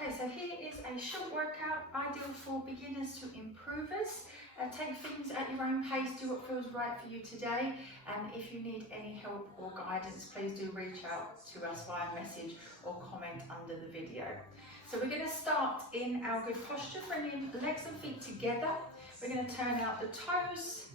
Okay, so here is a short workout, ideal for beginners to improvers. Take things at your own pace, do what feels right for you today. And if you need any help or guidance, please do reach out to us via message or comment under the video. So we're going to start in our good posture, bringing legs and feet together. We're going to turn out the toes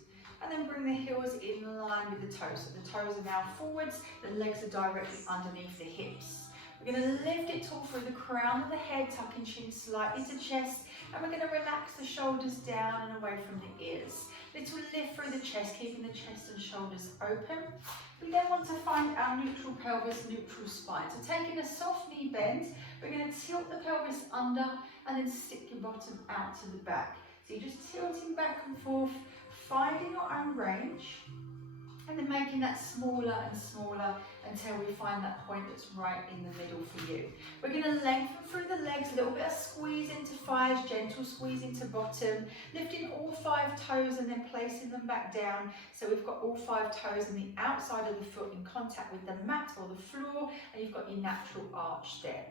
and then bring the heels in line with the toes. So the toes are now forwards, the legs are directly underneath the hips. We're going to lift it tall through the crown of the head, tucking chin slightly to chest, and we're going to relax the shoulders down and away from the ears. Little lift through the chest, keeping the chest and shoulders open. We then want to find our neutral pelvis, neutral spine. So taking a soft knee bend, we're going to tilt the pelvis under and then stick your bottom out to the back. So you're just tilting back and forth, finding your own range, and then making that smaller and smaller until we find that point that's right in the middle for you. We're going to lengthen through the legs, a little bit of squeeze into thighs, gentle squeeze into bottom, lifting all 5 toes and then placing them back down. So we've got all 5 toes and the outside of the foot in contact with the mat or the floor, and you've got your natural arch there.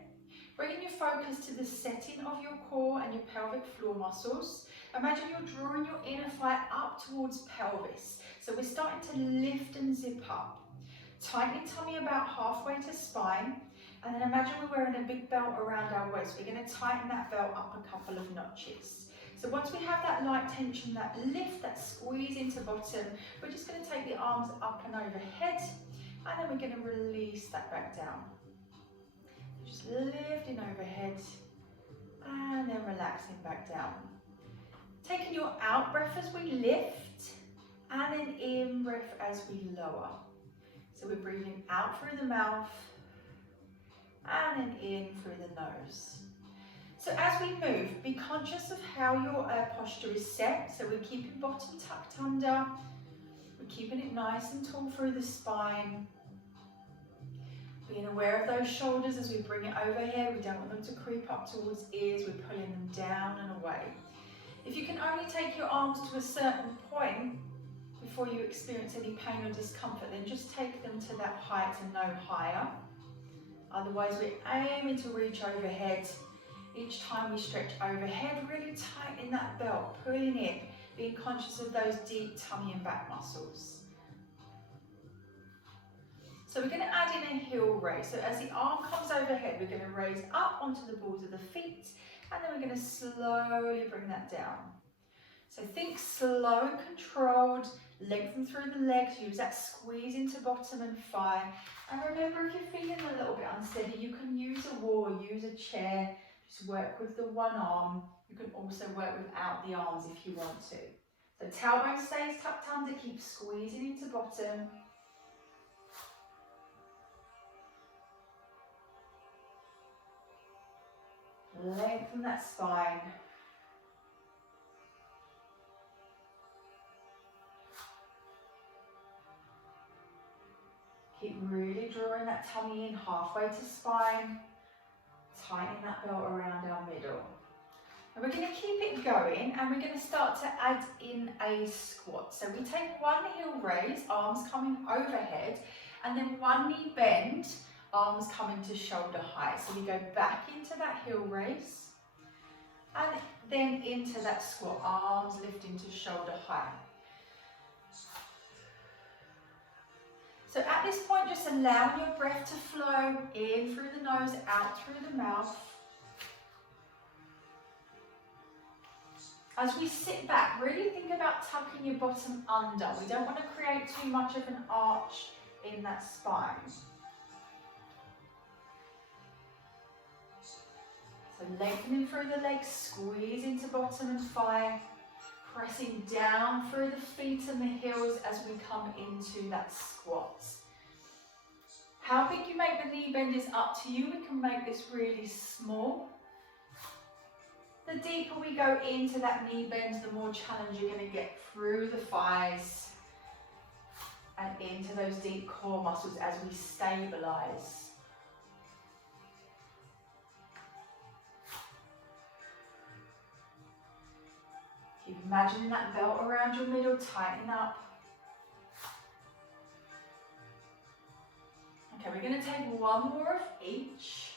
Bringing your focus to the setting of your core and your pelvic floor muscles. Imagine you're drawing your inner thigh up towards pelvis. So we're starting to lift and zip up. Tightening tummy about halfway to spine. And then imagine we're wearing a big belt around our waist. We're going to tighten that belt up a couple of notches. So once we have that light tension, that lift, that squeeze into bottom, we're just going to take the arms up and overhead. And then we're going to release that back down. Just lifting overhead and then relaxing back down. Taking your out breath as we lift and then in breath as we lower. So we're breathing out through the mouth and then in through the nose. So as we move, be conscious of how your posture is set. So we're keeping bottom tucked under. We're keeping it nice and tall through the spine. Being aware of those shoulders as we bring it overhead. We don't want them to creep up towards ears. We're pulling them down and away. If you can only take your arms to a certain point before you experience any pain or discomfort, then just take them to that height and no higher. Otherwise, we're aiming to reach overhead. Each time we stretch overhead, really tightening that belt, pulling in, being conscious of those deep tummy and back muscles. So we're going to add in a heel raise. So as the arm comes overhead, we're going to raise up onto the balls of the feet, and then we're going to slowly bring that down. So think slow and controlled, lengthen through the legs, use that squeeze into bottom and thigh. And remember, if you're feeling a little bit unsteady, you can use a wall, use a chair, just work with the one arm. You can also work without the arms if you want to. So tailbone stays tucked under, keep squeezing into bottom. Lengthen that spine. Keep really drawing that tummy in halfway to spine. Tightening that belt around our middle. And we're going to keep it going, and we're going to start to add in a squat. So we take one heel raise, arms coming overhead, and then one knee bend, arms coming to shoulder height. So we go back into that heel raise and then into that squat, arms lifting to shoulder height. So at this point, just allowing your breath to flow in through the nose, out through the mouth. As we sit back, really think about tucking your bottom under. We don't want to create too much of an arch in that spine. So lengthening through the legs, squeeze into bottom and thigh, pressing down through the feet and the heels as we come into that squat. How big you make the knee bend is up to you. We can make this really small. The deeper we go into that knee bend, the more challenge you're going to get through the thighs and into those deep core muscles as we stabilize. Keep imagining that belt around your middle, tightening up. Okay, we're going to take one more of each.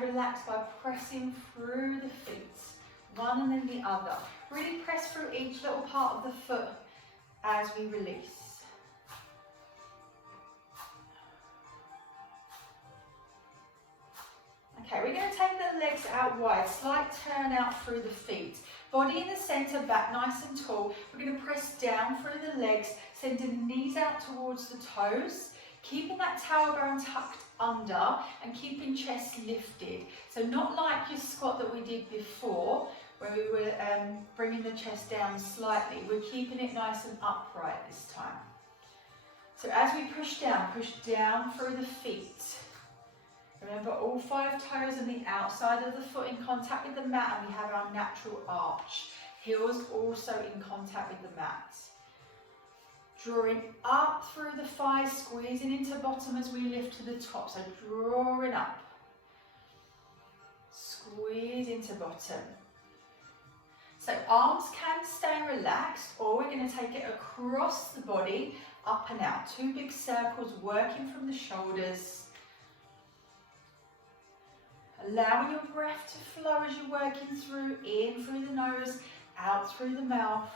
and relax by pressing through the feet, one and then the other. Really press through each little part of the foot as we release. Okay, we're going to take the legs out wide, slight turn out through the feet. Body in the centre, back nice and tall. We're going to press down through the legs, sending the knees out towards the toes, keeping that tailbone tucked under and keeping chest lifted. So not like your squat that we did before, where we were bringing the chest down slightly. We're keeping it nice and upright this time. So as we push down through the feet. Remember, all 5 toes on the outside of the foot in contact with the mat, and we have our natural arch. Heels also in contact with the mat. Drawing up through the thighs, squeezing into bottom as we lift to the top. So drawing up. Squeeze into bottom. So arms can stay relaxed, or we're going to take it across the body, up and out. 2 big circles working from the shoulders. Allowing your breath to flow as you're working through, in through the nose, out through the mouth.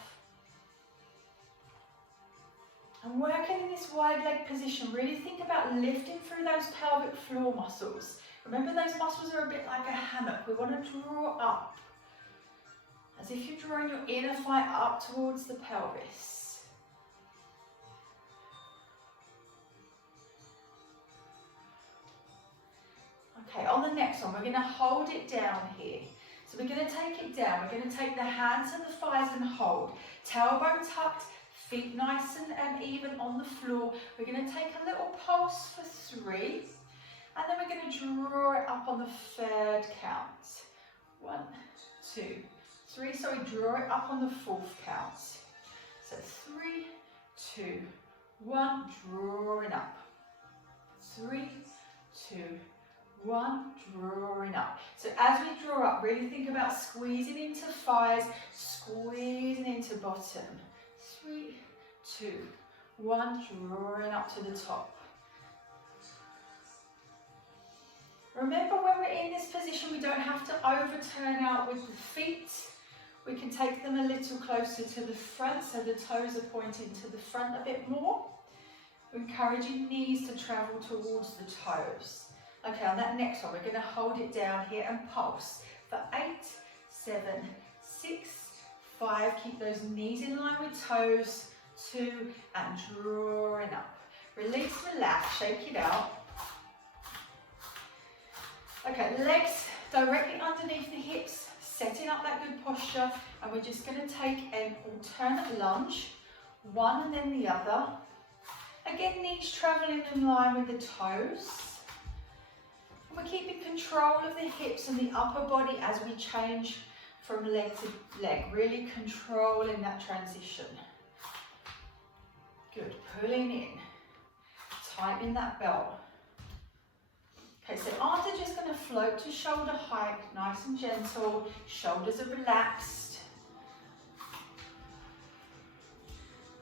And working in this wide leg position, really think about lifting through those pelvic floor muscles. Remember, those muscles are a bit like a hammock. We want to draw up, as if you're drawing your inner thigh up towards the pelvis. Okay, on the next one, we're going to hold it down here. So we're going to take it down. We're going to take the hands to the thighs and hold. Tailbone tucked, feet nice and even on the floor. We're going to take a little pulse for 3. And then we're going to draw it up on the 3rd count. 1, 2, 3. Sorry, draw it up on the 4th count. So 3, 2, 1. Drawing up. 3, 2, 1, drawing up. So as we draw up, really think about squeezing into thighs, squeezing into bottom. 3, 2, 1, drawing up to the top. Remember, when we're in this position, we don't have to overturn out with the feet. We can take them a little closer to the front, so the toes are pointing to the front a bit more. Encouraging knees to travel towards the toes. Okay, on that next one, we're going to hold it down here and pulse for 8, 7, 6, 5. Keep those knees in line with toes. 2, and drawing up. Release, relax, shake it out. Okay, legs directly underneath the hips, setting up that good posture, and we're just going to take an alternate lunge, one and then the other. Again, knees travelling in line with the toes. And we're keeping control of the hips and the upper body as we change from leg to leg, really controlling that transition. Good, pulling in, tightening that belt. Okay, so arms are just going to float to shoulder height, nice and gentle, shoulders are relaxed.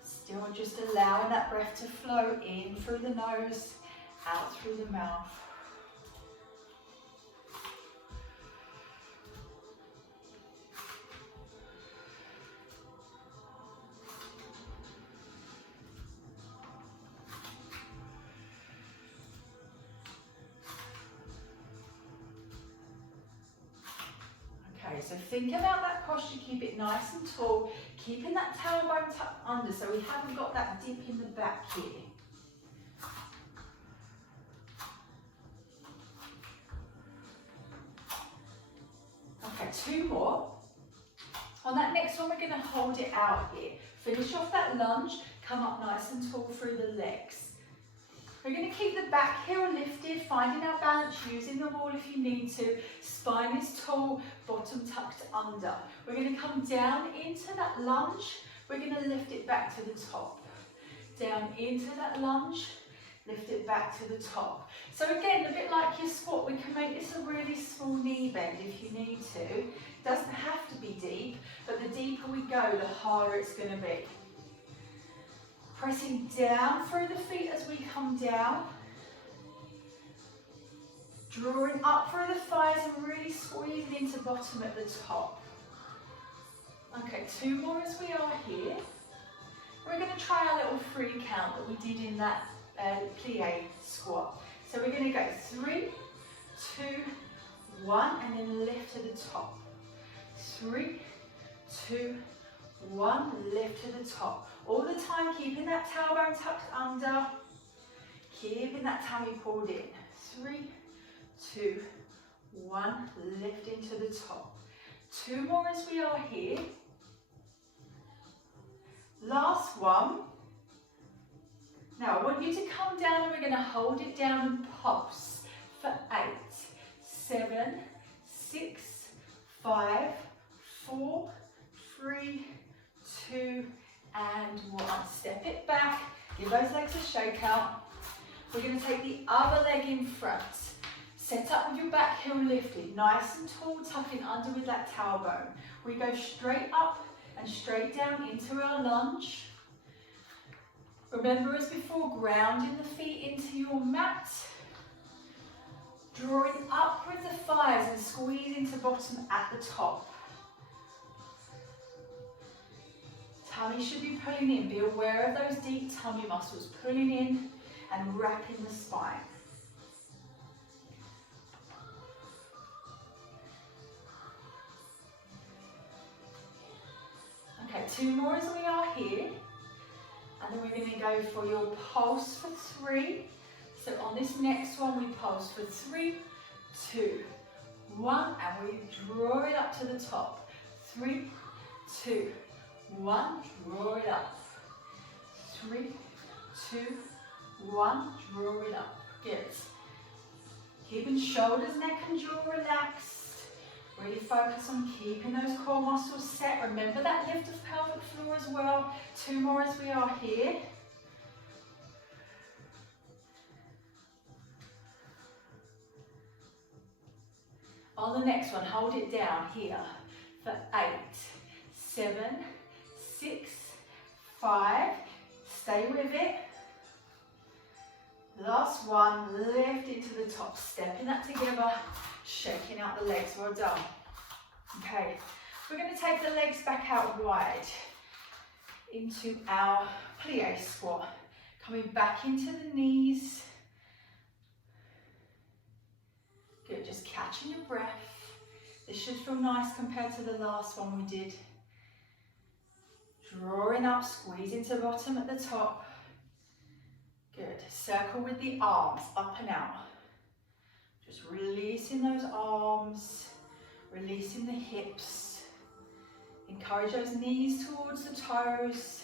Still just allowing that breath to flow in through the nose, out through the mouth. So think about that posture, keep it nice and tall, keeping that tailbone tucked under so we haven't got that dip in the back here. Okay, 2 more. On that next one, we're going to hold it out here. Finish off that lunge, come up nice and tall through the legs. We're going to keep the back heel lifted, finding our balance, using the wall if you need to. Spine is tall, bottom tucked under. We're going to come down into that lunge. We're going to lift it back to the top. Down into that lunge, lift it back to the top. So again, a bit like your squat, we can make this a really small knee bend if you need to. It doesn't have to be deep, but the deeper we go, the harder it's going to be. Pressing down through the feet as we come down. Drawing up through the thighs and really squeezing into bottom at the top. Okay, 2 more as we are here. We're going to try our little free count that we did in that plie squat. So we're going to go 3, 2, 1, and then lift to the top. 3, 2, 1, lift to the top. All the time keeping that tailbone tucked under, keeping that tummy pulled in. 3, 2, 1, lift into the top. 2 more as we are here. Last one. Now I want you to come down and we're going to hold it down and pulse for 8, 7, 6, 5, 4, 3, 2, and 1. Step it back, give those legs a shake out. We're going to take the other leg in front. Set up with your back heel lifted, nice and tall, tucking under with that tailbone. We go straight up and straight down into our lunge. Remember as before, grounding the feet into your mat. Drawing up with the thighs and squeeze into bottom at the top. Tummy should be pulling in. Be aware of those deep tummy muscles pulling in and wrapping the spine. Okay, 2 more as we are here. And then we're going to go for your pulse for 3. So on this next one, we pulse for 3, 2, 1, and we draw it up to the top. 3, 2, 1, draw it up. 3, 2, 1, draw it up. Good. Keeping shoulders, neck and jaw relaxed. Really focus on keeping those core muscles set. Remember that lift of pelvic floor as well. 2 more as we are here. On the next one, hold it down here for 8, 7, 6, 5. Stay with it. Last one, lift into the top, stepping that together, shaking out the legs. Well done. Okay, we're going to take the legs back out wide into our plie squat. Coming back into the knees. Good, just catching your breath. This should feel nice compared to the last one we did. Drawing up, squeeze into bottom at the top. Good, circle with the arms up and out. Just releasing those arms, releasing the hips. Encourage those knees towards the toes.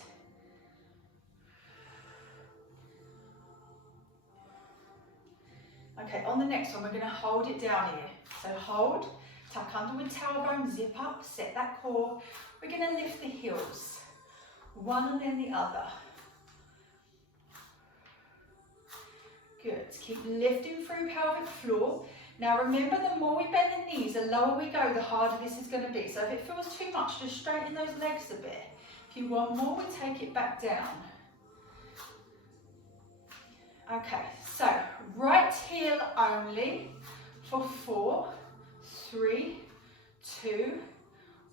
Okay, on the next one, we're going to hold it down here. So hold, tuck under with tailbone, zip up, set that core. We're going to lift the heels, one and then the other. Good, keep lifting through pelvic floor. Now remember, the more we bend the knees, the lower we go, the harder this is going to be. So if it feels too much, just straighten those legs a bit. If you want more, we take it back down. Okay, so right heel only for 4, 3, 2,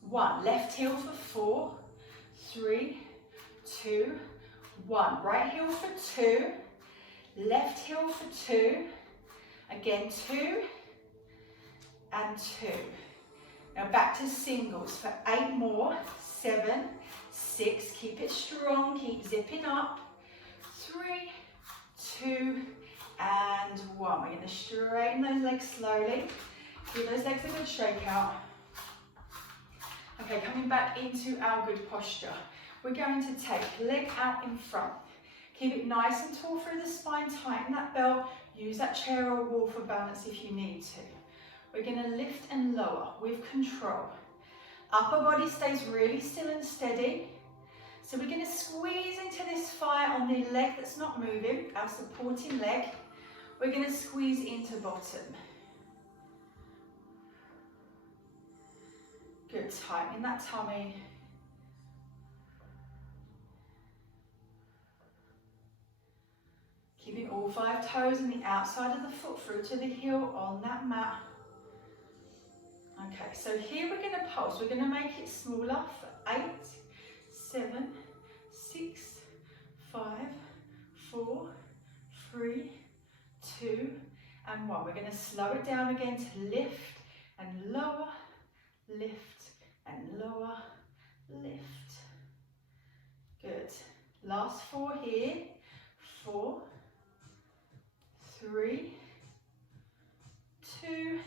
1. Left heel for 4, 3, 2, 1. Right heel for 2, left heel for 2, again 2 and 2. Now back to singles for 8 more, 7, 6, keep it strong, keep zipping up, 3, 2 and 1. We're going to straighten those legs slowly. Give those legs a good shake out. Okay, coming back into our good posture. We're going to take leg out in front. Keep it nice and tall through the spine. Tighten that belt. Use that chair or wall for balance if you need to. We're going to lift and lower with control. Upper body stays really still and steady. So we're going to squeeze into this thigh on the leg that's not moving, our supporting leg. We're going to squeeze into bottom. Good, tightening that tummy. Keeping all Pull 5 toes and the outside of the foot through to the heel on that mat. Okay, so here we're going to pulse. We're going to make it smaller for 8, 7, 6, 5, 4, 3, 2, and 1. We're going to slow it down again to lift and lower, lift and lower, lift. Good. Last 4 here. 4, 3, 2,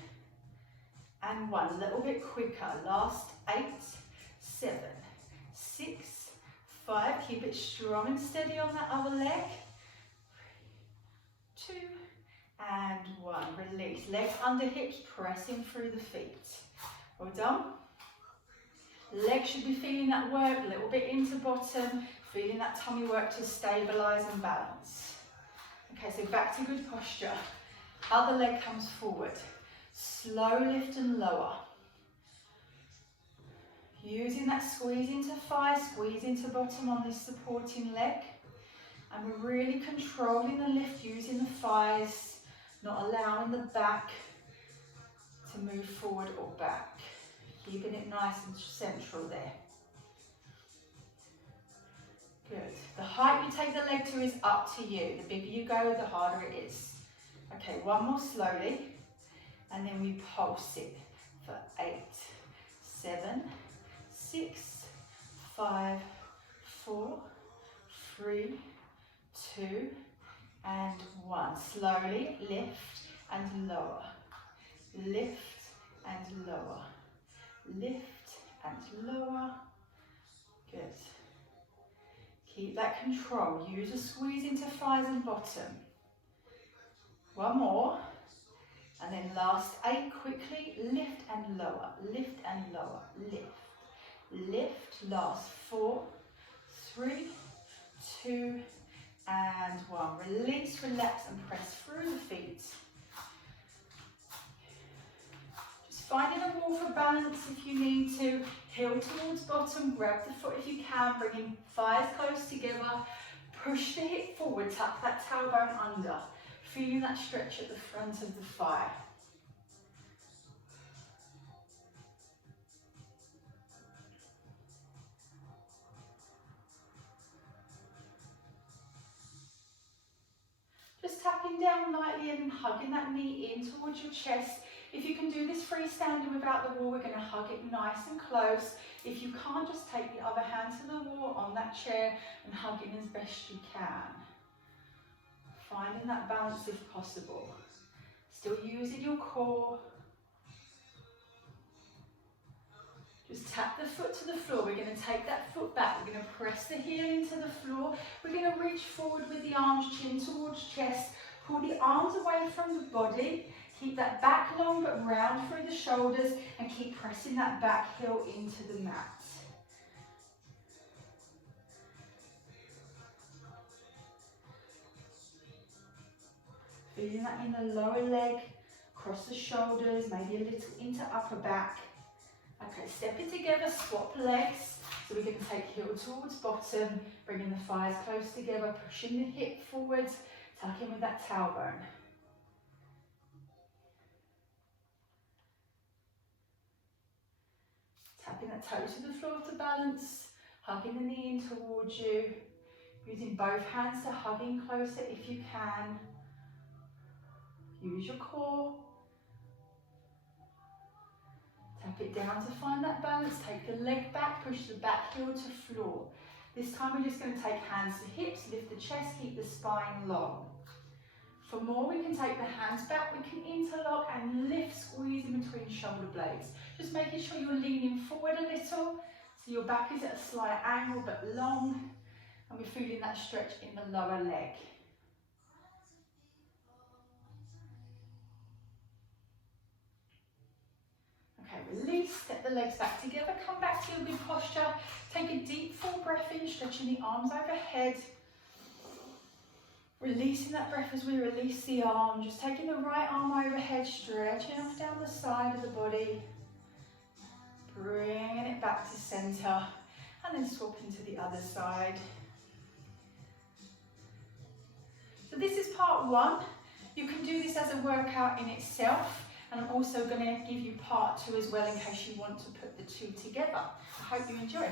and 1. A little bit quicker. Last 8, 7, 6, 5. Keep it strong and steady on that other leg. 3, 2, and 1. Release. Legs under hips, pressing through the feet. Well done. Legs should be feeling that work, a little bit into bottom, feeling that tummy work to stabilise and balance. Okay, so back to good posture. Other leg comes forward. Slow lift and lower. Using that squeeze into thigh, squeeze into bottom on this supporting leg. And we're really controlling the lift using the thighs, not allowing the back to move forward or back. Keeping it nice and central there. Good. The height you take the leg to is up to you. The bigger you go, the harder it is. Okay, one more slowly. And then we pulse it for 8, 7, 6, 5, 4, 3, 2, and 1. Slowly lift and lower. Lift and lower. Lift and lower. Good. Keep that control. Use a squeeze into thighs and bottom. One more. And then last 8, quickly. Lift and lower. Lift and lower. Lift. Lift. Last 4, 3, 2, and 1. Release, relax, and press through the feet. Finding a wall for balance if you need to. Heel towards bottom, grab the foot if you can, bringing thighs close together. Push the hip forward, tuck that tailbone under. Feeling that stretch at the front of the thigh. Just tapping down lightly and hugging that knee in towards your chest. If you can do this freestanding without the wall, we're going to hug it nice and close. If you can't, just take the other hand to the wall on that chair and hug it as best you can. Finding that balance if possible. Still using your core. Just tap the foot to the floor. We're going to take that foot back. We're going to press the heel into the floor. We're going to reach forward with the arms, chin towards chest. Pull the arms away from the body. Keep that back long but round through the shoulders and keep pressing that back heel into the mat. Feeling that in the lower leg, across the shoulders, maybe a little into upper back. Okay, step it together, swap legs. So we're going to take heel towards bottom, bringing the thighs close together, pushing the hip forwards, tucking with that tailbone. Tapping that toe to the floor to balance, hugging the knee in towards you, using both hands to hug in closer if you can. Use your core. Tap it down to find that balance, take the leg back, push the back heel to floor. This time we're just going to take hands to hips, lift the chest, keep the spine long. For more, we can take the hands back, we can interlock and lift, squeeze in between shoulder blades. Just making sure you're leaning forward a little, so your back is at a slight angle but long, and we're feeling that stretch in the lower leg. Okay, release, step the legs back together, come back to your good posture. Take a deep full breath in, stretching the arms overhead. Releasing that breath as we release the arm, just taking the right arm overhead, stretching off down the side of the body. Bringing it back to center, and then swapping to the other side. So this is part one. You can do this as a workout in itself, and I'm also going to give you part two as well in case you want to put the two together. I hope you enjoy.